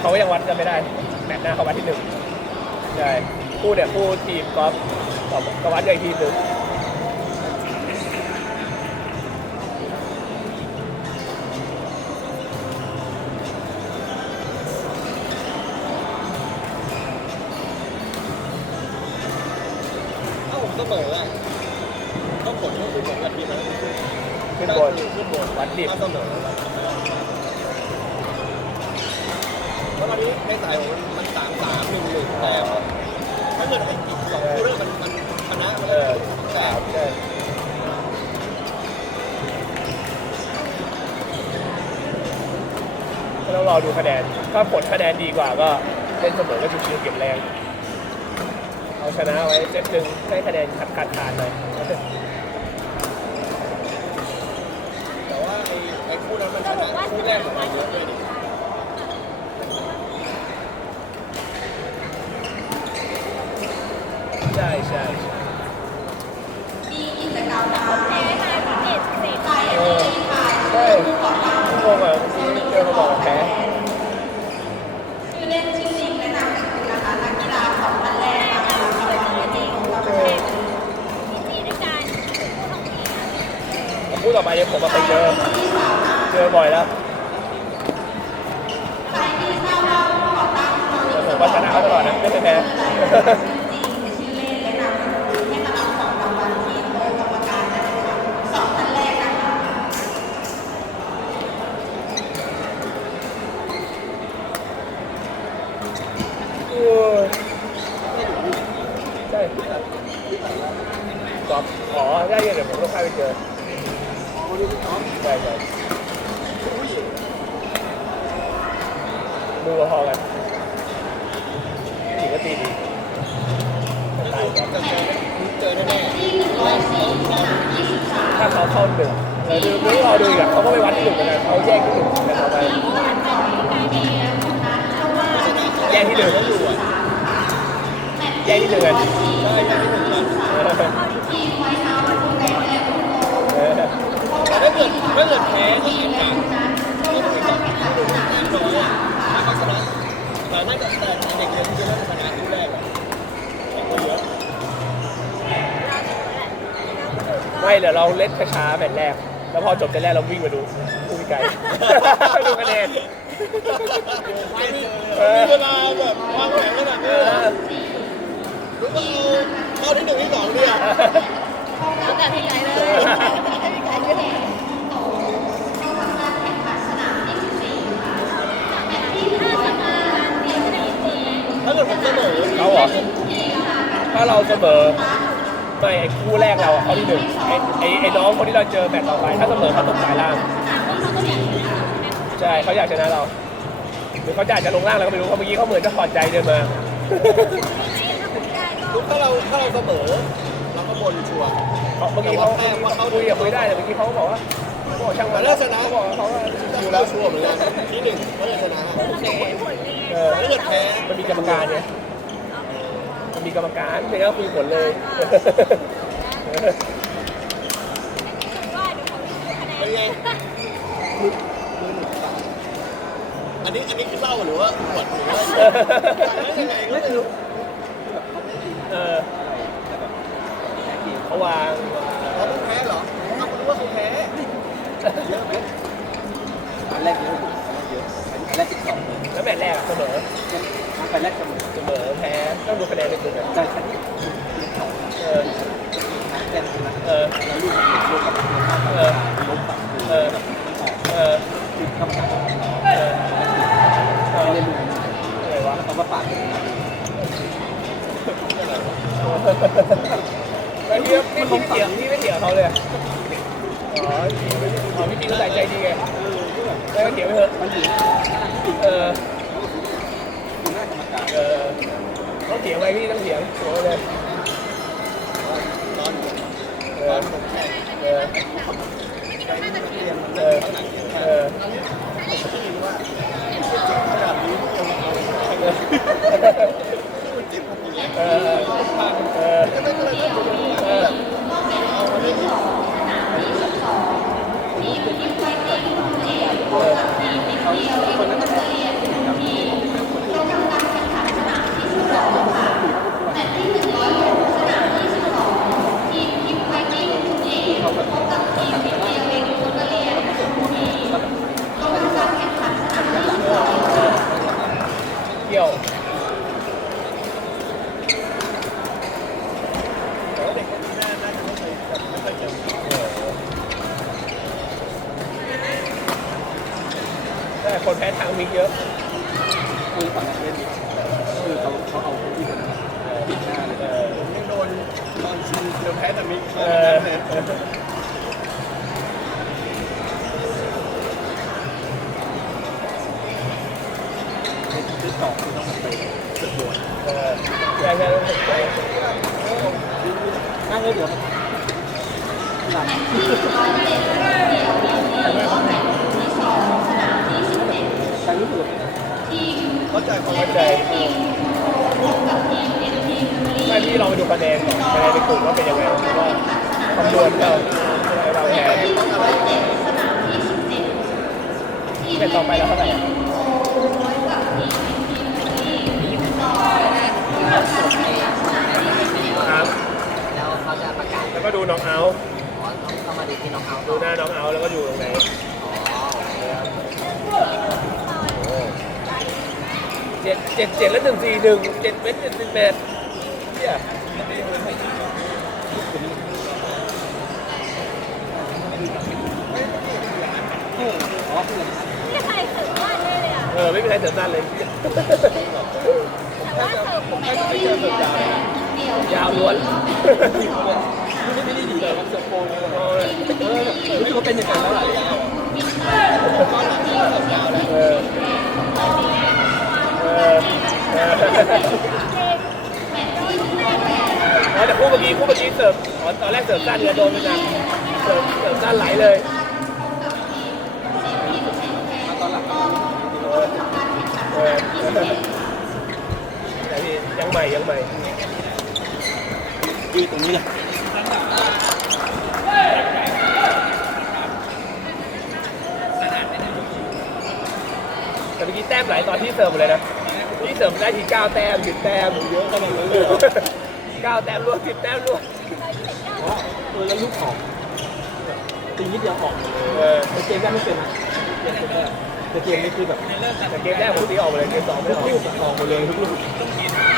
เขาก็ยังวัดกันไม่ได้แมตช์หน้าเขาวัดที่หนึ่งใช่คู่เนี่ยคู่ทีมกอล์ฟก็วัดใหญ่ทีมหนึ่ง รอดูคะแนน ถ้าผลคะแนนดีกว่าก็เล่นเสมอก็ชิวๆเก็บแรง เอาชนะไว้เซตหนึ่งให้คะแนนขาดขาดขาดหน่อยแต่ว่าไอ้ไอ้คู่นั้นมันชนะคู่แรกของมันเยอะเลยดิใช่ใช่ใช่แพ้มาสิบเอ็ดเศษเออใช่งงอะเจอมาบอกแพ้ ชื่อเล่นชื่อจริงและนามสกุลนะคะนักกีฬาของพันแรกนะคะที่เป็นชื่อจริงของประเทศมีจีด้วยกันผู้ทองดีนะ ผ มพูดต่อไปเนี่ยผมมาไปเจอเจอบ่อยแล้วผมว่าชนะเขาตลอดนะไม่เคยแพ้ชื่อเลนและนามสกุลให้มารับของรางวัลที่โต๊ะกรรมารนะคะสองท่านแรกนะคะโอ้ยใช่กอบอ๋อได้เดี๋ยวผมต้องพาไปเจอ ดูพอกันหญิงก็ตีดีตายแน่ๆถ้าเขาเข้าหนึ่งเออดูดูรอดูอีกอะเขาก็ไปวัดที่หนึ่งเหมือนกันเขาแยกที่หนึ่งกันเอไปแยกที่หนึ่งแยกที่หนึ่งกัน ได้ได้ไม่ถึงกัน เออเออ แต่ ถ้าเกิดถ้าเกิดแพ้ก็เสียงดังก็ต้องมีสองคู่แน่นอนอะถ้าเขาชนะแต่น่าจะแต่เด็กเรียนที่จะเริ่มชนะคู่แรกอะแข่งกันเยอะไม่เดี๋ยวเราเล่นช้าๆแมตช์แรก แล้วพอจบเซตแรกเราวิ่งมาดูผู้พิการดูคะแนนไม่มีมีเวลาแบบวางแผนขนาดเอนี้เหรออรู้ว่าเอาเข้าที่หนึ่งที่สองเนี่ยแล้วแต่พี่ไก่เลยให้พี่ไก่ยืน ถ้า เกิดผมเสมอเขาเหรอ ถ้าเราเสมอไม่ไอ้คู่แรกเราอะเขาที่หนึ่งไอ้ไอ้ไอ้น้องคนที่เราเจอแมตช์ต่อไป ถ้าเสมอเขาตกสายล่าง ใช่เขาอยากชนะเรา หรือเขาอยากจะลงล่างเราก็ไม่รู้เพราะเมื่อกี้เขาเหมือนจะถอดใจเดินมาทุกถ้าเราถ้าเราเสมอเราก็บนชัวร์เขาเมื่อกี้เขาคุยกับคุยได้แต่เมื่อกี้เขาก็บอกว่าเขา บอกช่างมันเขาบอกเขาว่าแล้วชัวร์เหมือนกันที่หนึ่งก็เลยชนะเออถ้าเกิดแพ้มันมีกรรมการเนี่ยมันมีกรรมการไม่งั้นคุยผลเลยเป็นไงอันนี้อันนี้คือเล่าหรือว่าอวดหรือว่ายังไงก็ไม่รู้เออเขาวาง เขาต้องแพ้เหรอเขารู้ว่าเขาแพ้ เยอะไหมอันแรกเยอะเยอะอันแรกสิบสองแล้วแมตช์แรกอะเสมออันแรกเสมอเสมอแพ้ต้องดูคะแนนในกลุ่มกันได้ชั้นที่สองเออนะเป็นะเออแล้วลูกกับลูกกับลูกกับเออล้มฝั่งเออเออติดกำลังเออเออไม่ได้ลูกอะไรวะเขามาปาดแล้วพี่ไม่เถียงพี่ไม่เถียงเขาเลย อ๋อพี่ปีก็ใส่ใจดีไงแล้วก็เถียงไปเถอะมันอยู่เอออยู่หน้ากรรมการเออต้องเถียงไว้พี่ต้องเถียงหัวเลยตอนเอตออนผมแข่งเออเรียนเอเริ่อเยอะเออขี้ว่าขนาดนี้ยังเอาเออเออไม่เป็นไรนะผมแบบเอามาเล่นเออ คนนั้นก็ สองคือต้องไปสุดโดนเออใช่ใช่ต้องสนใจนั่งเลยเดี๋ยวหลังใครรู้สึกเข้าใจความเข้าใจไม่พี่ลองไปดูคะแนนก่อนคะแนนในกลุ่มว่าเป็นยังไงว่าคำนวณเราเราแพ้เป็นต่อไปแล้วเท่าไหร่ ครับแล้วเขาจะประกาศแล้วก็ดูน้องเอาท์อ๋อต้องเข้ามาดูที่น้องเขาดูหน้าน้องเอาท์แล้วก็อยู่ตรงไหนเจ็ดเจ็ดเจ็ดแล้วหนึ่งสี่หนึ่งเจ็ดเมตรเจ็ดสิบเมตรเนี่ยอ๋อคือไม่ใครเสิร์ฟบ้านเลยเลยอะเออไม่มีใครเสริมด้านเลย แต่ว่าเสิร์ฟผมไม่ได้ไม่เจอแบบยาวลยยาวล้วนไม่ได้ดีเลยครับเสือโปงเลยเออรู้ว่าเป็นย่างนั้นแล้วหลายอย่างเออเออเออแต่คู่เมื่อกี้คู่เมื่อกี้เสิร์ฟอ๋อตอนแรกเสิร์ฟสั้นเลยโดนไปนะเสิร์ฟเสิร์ฟสั้นไหลเลยตอนหลังเออ ยังใหม่ยังใหม่ดีตรงนี้แหละแต่เมื่อกี้แต้มไหลตอนที่เสิร์ฟหมดเลยนะที่เสิร์ฟได้ทีเก้าแต้มสิบแต้มเยอะขนาดนั้นเลยเก้าแต้มรวดสิบแต้มรวดอ๋อเออแล้วลูกออกตีนิดเดียวออกเลยเออแต่เกมแรกไม่เป็นนะเกมแรกแต่เกมนี้คือแบบแต่เกมแรกผมตีออกหมดเลยเกมสองไม่ทุกออกลูกออกหมดเลยทุกลูก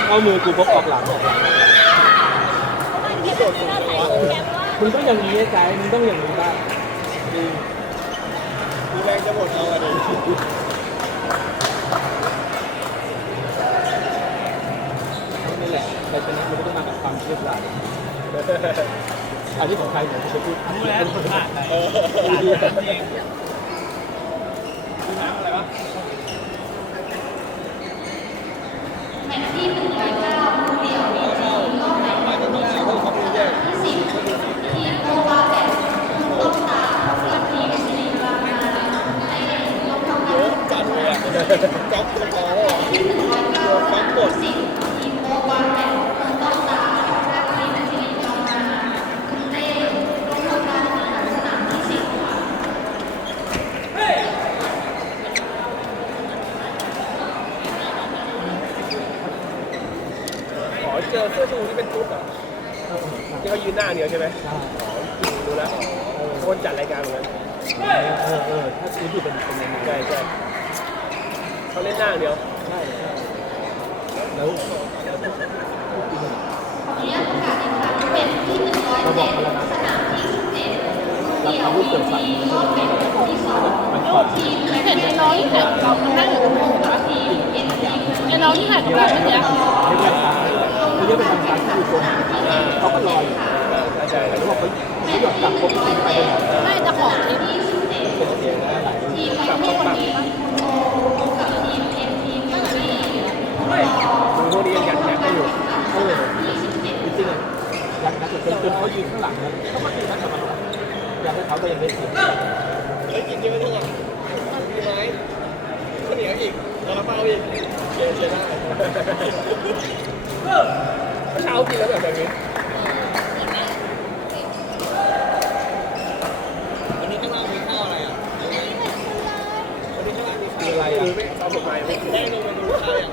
เอามือกูพกออกหลังออกหลังมึงต้องอย่างนี้ใจมึงต้องอย่างนี้บ้างดูแรงจะหมดเอาอะดินี่แหละแต่ชนะมันก็ต้องมากับความเชื่อใจอันนี้ของใครเนี่ยจะพูดรู้แล้วคนผ่านไปเออจริง แมตช์ที่100 ที่เขายืนหน้าเดียวใช่ไหมดูแล้วคนจัดรายการเหมือนกันเออเออถ้าซื้ออยู่เป็นเป็นยังไงใช่ใช่เขาเล่นหน้าเดียวใช่แล้วเราบอกแล้วนะเราทำรูปเปิดใส่มันก่อนเห็นไอ้น้องที่ถ่ายกับเรามันนั่งอยู่ตรงนู้นปะไอ้น้องที่ถ่ายกับเราเมื่อกี้ไม่ได้คือเรียกเป็นทางการที่อยู่ตรง เขาก็รออยู่ใช่ใช่แล้วบอกเขาเขาหยอดกลับปุ๊บทิ้งไปเลยไม่จะของทิปเป็นเสียงอะไรกลับต้องกลับดูพวกนี้ยังยัดแยัดไม่อยู่เออจริงๆอะยากนักจนจนเขายืนข้างหลังนะเขาก็ตีนักกับมันอยากให้เขาก็ยังไม่เสียเฮ้ยกินเยอะจังอะมีไหมข้าวเหนียวอีกกระเป๋าอีกเชียร์เชียร์ได้ เช้ากินแล้วแบบนี้ วันนี้ข้างล่างมีข้าวอะไรอะวันนี้ข้างล่างมีข้าว คืออะไร คือ อะ ไม่เอาผมมาไม่ ได้ลงมาดูข้าวอย่าง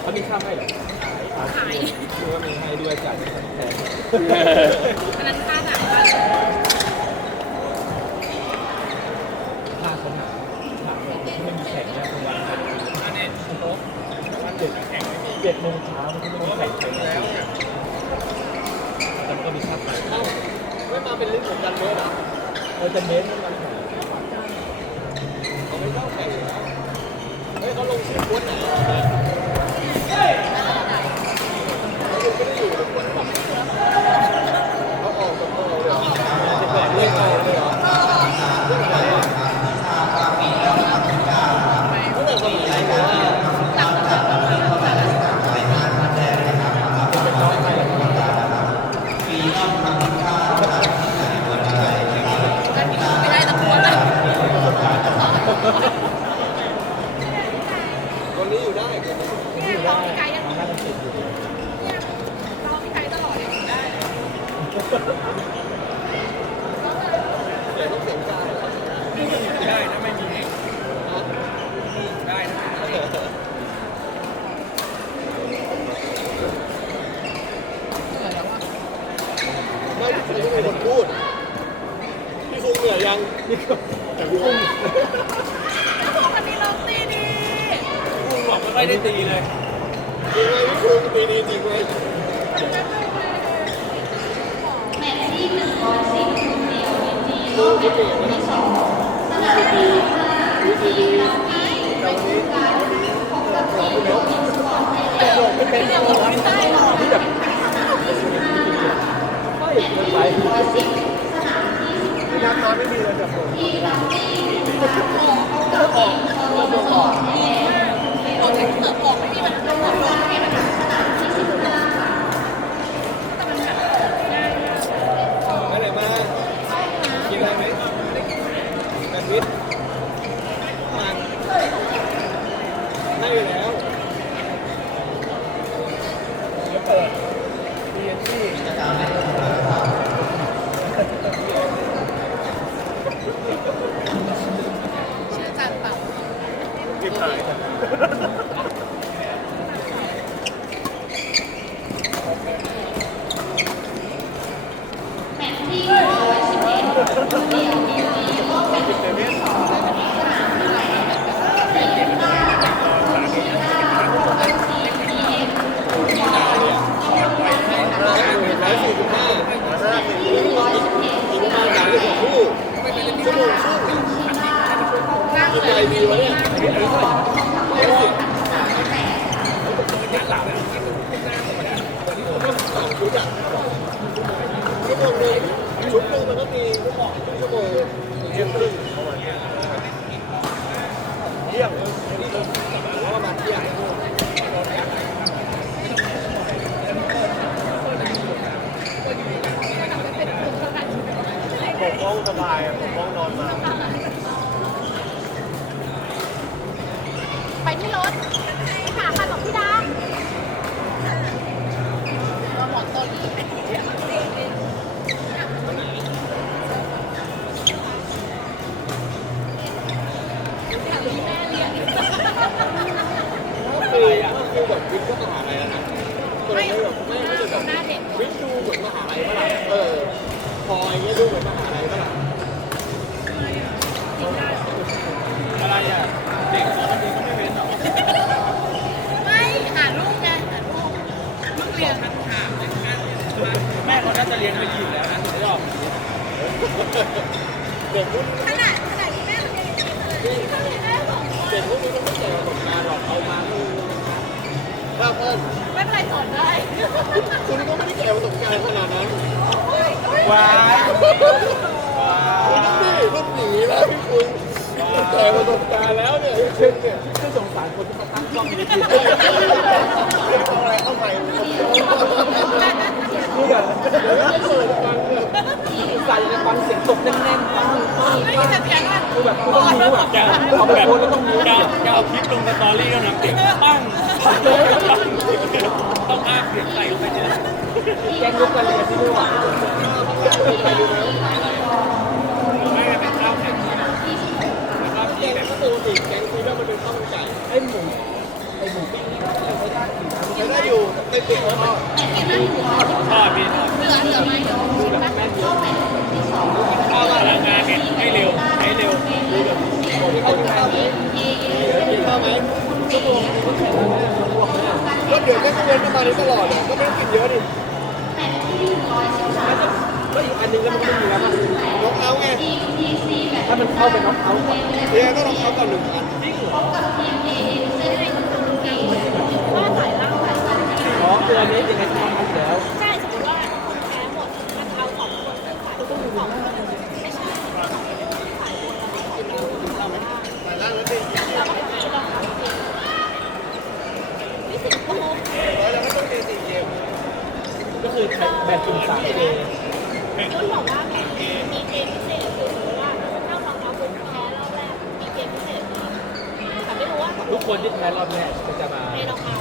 เขามีข้าวให้เหรอขายขายคือว่ามีให้ด้วยจ่ายเป็นแทน อันนั้นค่าหนังป่าเขาหนาหนาแบบไม่มีแข่งนะทุกวันอันนี้โต๊ะเจ็ดเจ็ดโมงเช้ามันก็ไม่มีแข่งแล้วแต่มันก็มีค่าไปข้าไม่มาเป็นลิ้นเหมืองกันเลยนะเออจะเน้นมัน เขาไม่ วนไหนแล้วคุณไม่ได้อยู่กับคนแบบเขาออกกับเราเลยเหรอจะแบบเรียกเราเลยเหรอเรื่องอะไรอะตั้งแต่สมัยไหนวะ ไม่ได้ตะโกนเลย คนนี้อยู่ได้คนนี้ เนี่ยเราพี่ไก่ยังเนี่ยเราพี่ไก่ตลอดเลยได้ แต่ต้องเสียงกลางเหรอ ได้นะไม่มี ได้นะ ไม่พี่คุงต้องเป็นคน พูด พี่คุงเหนื่อยยังนี่ก็แต่พี่คุงพวกวันนี้เราตีดีคุณบอกไม่ค่อยได้ตีเลยจริงไหมพี่คุงปีนี้จริงไหมแมตช์ที่หนึ่งร้อยสิบคุณเดียววิจีคุงคุณเก่งนะสองสนามที่ห้าทีมเรามีเป็นการพบกับทีมโยกิสปอร์ตไทยแลนด์ไม่เป็นไม่ได้หรอก ที่แบบ สนามที่สิบห้า ไม่เกินไปร้อยสิบสนามที่สิบห้าน้ำน้ำไม่มีเลยแบบที่เรามีการพบกับทีมโยกิสปอร์ตไทยแลนด์โปรเจกต์ Yeah. ป้องสบายปกป้องนอนมา เด็กพวกนี้ขนาดขนาดที่แม่เรียนดีเลยเขาเรียนได้สองคนเด็กพวกนี้ก็ไม่เจอประสบการณ์หรอกเอามาคือถ้าเพิ่นไม่เป็นไรสอนได้คุณก็ไม่ได้แก่ประสบการณ์ขนาดนั้นว้ายคุณนี่รุ่นหนีแล้วคุณแก่ประสบการณ์แล้วเนี่ยเช่นเนี่ยคือสงสารคนที่มาตั้งกล้องในที เรียกอะไรเข้าใหม่นี่อะเดี๋ยวจะเปิดฟังเนี่ย ใส่จะฟังเสียงตกแน่นๆปังปังไม่มีแต่เพียงว่าคือแบบต้องรู้แบบเอาไปโพสแล้วต้องรู้จะจะเอาคลิปลงสตอรี่ก็นะเสียงปั้งต้องอ้าเสียงใส่ลงไปเนี่ยแกงลุกกันเลยที่นู่นไม่เป็นข้าวแข็งนี่แกงก็ปกติแกงคุยแล้วมันเป็นข้าวมันไก่ไอ้หมูไอ้หมูปิ้งนี่ก็ยังไม่ ได้อยู่นะใช้ได้อยู่ไม่ติดแล้วก็ทอดพี่ทอดเหลือเหลือไหมเดี๋ยวชิมแป๊บนึงข้าวพลังงานเนี่ยให้เร็วให้เร็วมีข้าวกินข้าไหมกินข้าวไหมชั่วโมงก็เดี๋ยวก็เว้นประมาณนี้ตลอดอะก็ไม่ต้องกินเยอะดิก็อีกอันนึงแล้วมันก็ไม่มีแล้วมันน็อกเอาไงถ้ามันเข้าไปน็อกเอาท์ก่อนเดี๋ยวต้องน็อกเอาก่อนหนึ่งอัน เดือนนี้ยังไงก็ต้องทำแล้วใช่สมมติว่าคุแพ้หมดมันเอาของคนไปขายของคนไม่ใช่ของคนไปขายคนเราไม่ขายเราเราไม่ได้าก็ขยเราไม่ติดโกงเราก็ต้องเทสี่เกมก็คือแบบกลุ่มสามเกมคุณบอกว่ามีเกมพิเศษคือว่าถ้าเราเอาคุณแพ้รอบแรกมีเกมพิเศษแต่ไม่รู้ว่าทุกคนที่แพ้รอบแรกจะมาในรอบเอา